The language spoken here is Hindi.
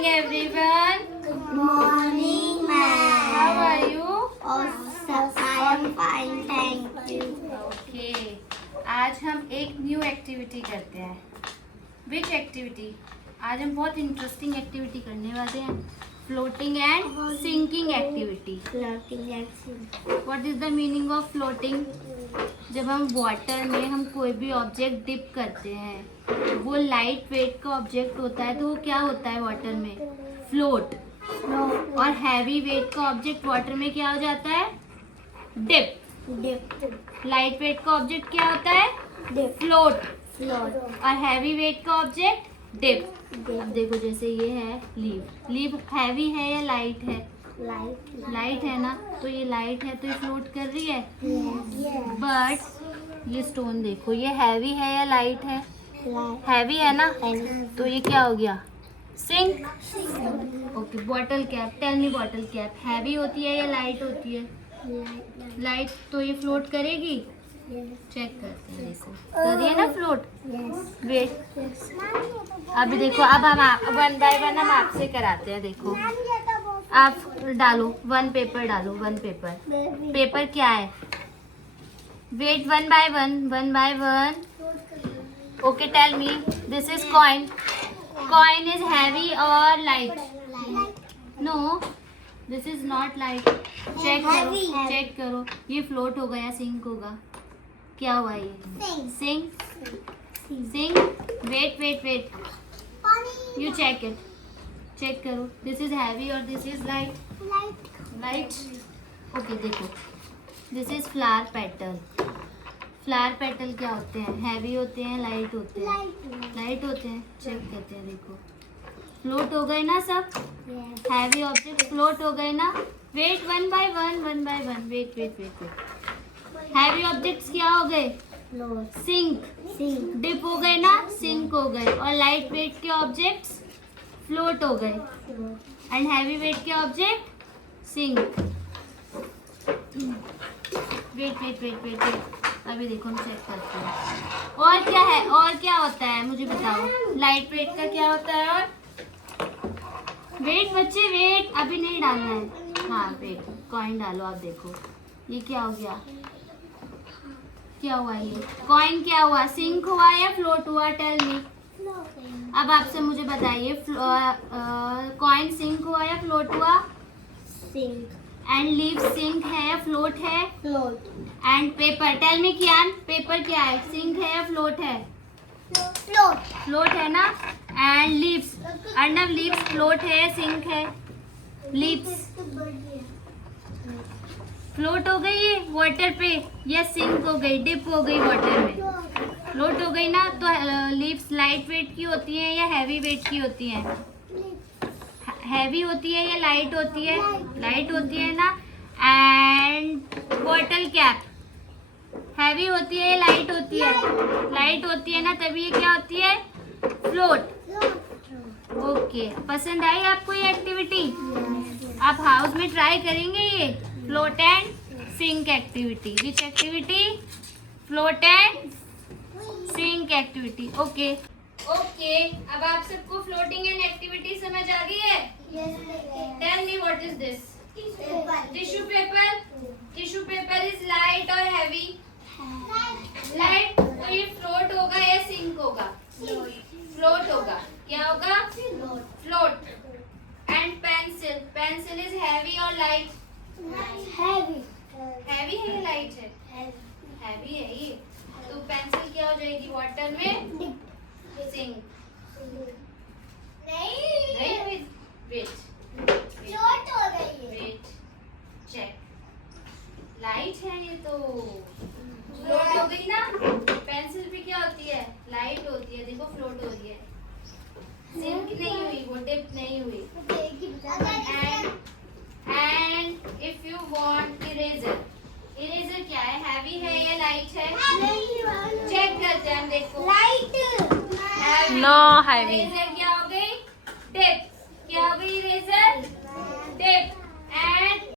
morning everyone. Good morning, ma'am. How are you? Awesome. I am fine, thank you. Okay. आज हम एक न्यू एक्टिविटी करते हैं. Which activity? आज हम बहुत इंटरेस्टिंग एक्टिविटी करने वाले हैं. Floating and sinking activity. Floating and sinking. What is the meaning of floating? जब हम वाटर में हम कोई भी ऑब्जेक्ट डिप करते हैं, वो लाइट वेट का ऑब्जेक्ट होता है, तो वो क्या होता है वाटर में? फ्लोट. और हैवी वेट का ऑब्जेक्ट वाटर में क्या हो जाता है? डिप. लाइट वेट का ऑब्जेक्ट क्या होता है? फ्लोट. और हैवी वेट का ऑब्जेक्ट डिप. अब देखो जैसे ये है लीफ हैवी है या लाइट है? लाइट है ना, तो ये लाइट है तो ये फ्लोट कर रही है. बट ये स्टोन देखो, ये हैवी है या लाइट है? हैवी है ना, तो ये क्या हो गया? Sink. Okay. Bottle cap, tell me bottle cap heavy होती है या लाइट होती है? लाइट. तो ये फ्लोट करेगी? चेक करते हैं. देखो कर रही है ना फ्लोट. वेट. अभी देखो, अब हम वन बाय वन हम आपसे कराते हैं. देखो आप डालो वन पेपर, डालो वन पेपर क्या है? Wait. One by one. Okay, tell me. This is coin. Coin is heavy और light? No, this is not light. Check करो ये फ्लोट होगा या सिंक होगा? क्या हुआ ये? सिंक. वेट. यू चेक करो. दिस इज हैवी और दिस इज लाइट. ओके. देखो this is flower petal. Flower petal क्या होते हैं? हैवी होते हैं, लाइट होते हैं? लाइट होते हैं. चेक करते हैं. देखो फ्लोट हो गए ना सब. हैवी ऑब्जेक्ट फ्लोट हो गए ना. Wait. One by one. Wait. Heavy objects क्या हो गए? सिंक. डिप हो गए ना, सिंक हो गए. और लाइट वेट के ऑब्जेक्ट्स फ्लोट हो गए. एंड हैवी वेट के ऑब्जेक्ट सिंक. वेट. अभी देखो हम चेक करते हैं. और क्या है? और क्या होता है मुझे बताओ. लाइट वेट का क्या होता है? और वेट बच्चे, वेट. अभी नहीं डालना है. हाँ वेट. कॉइन डालो. आप देखो ये क्या हो गया? क्या हुआ? ये कॉइन क्या हुआ? सिंक हुआ या फ्लोट हुआ? Tell me. अब आपसे मुझे बताइए, कॉइन सिंक हुआ या फ्लोट हुआ? Sink. एंड लीफ सिंक है या फ्लोट है? Float. And paper, tell me Kiyan, paper क्या है? सिंक है या फ्लोट है? फ्लोट है ना. And leaves, Arnab leaves float है या सिंक है? लीव्स फ्लोट हो गई है वाटर पे या सिंक हो गई, डिप हो गई वाटर में? फ्लोट हो गई ना. तो लीव्स लाइट वेट की होती हैं या हैवी वेट की होती हैं? हैवी होती है या लाइट होती है? लाइट होती है ना. एंड बॉटल कैप हैवी होती है या लाइट होती है? लाइट होती है ना, तभी ये क्या होती है? फ्लोट. ओके. पसंद आई आपको ये एक्टिविटी? आप हाउस में ट्राई करेंगे ये float and sink activity? Which activity? Float and sink activity. Okay. अब आप सबको फ्लोटिंग एंड एक्टिविटी समझ आ गई है? Tell me what is this? Tissue paper is light और हैवी? लाइट. तो ये फ्लोट होगा या सिंक होगा? फ्लोट होगा. क्या होगा? Float. And pencil is heavy और लाइट? हैवी है या लाइट है? हैवी है ये. तो पेंसिल क्या हो जाएगी वाटर में? सिंक. नहीं. वेट. चेक. लाइट है ये तो फ्लोट हो गई ना. पेंसिल भी क्या होती है? लाइट होती है. देखो फ्लोट हो रही है. सिंक नहीं हुई, वो डिप नहीं हुई. And if you want eraser क्या है? हैवी है या लाइट है? चेक करते हैं. देखो नो हैवी. इरेजर क्या हो गई? डिप. क्या हो गई इरेजर? डिप.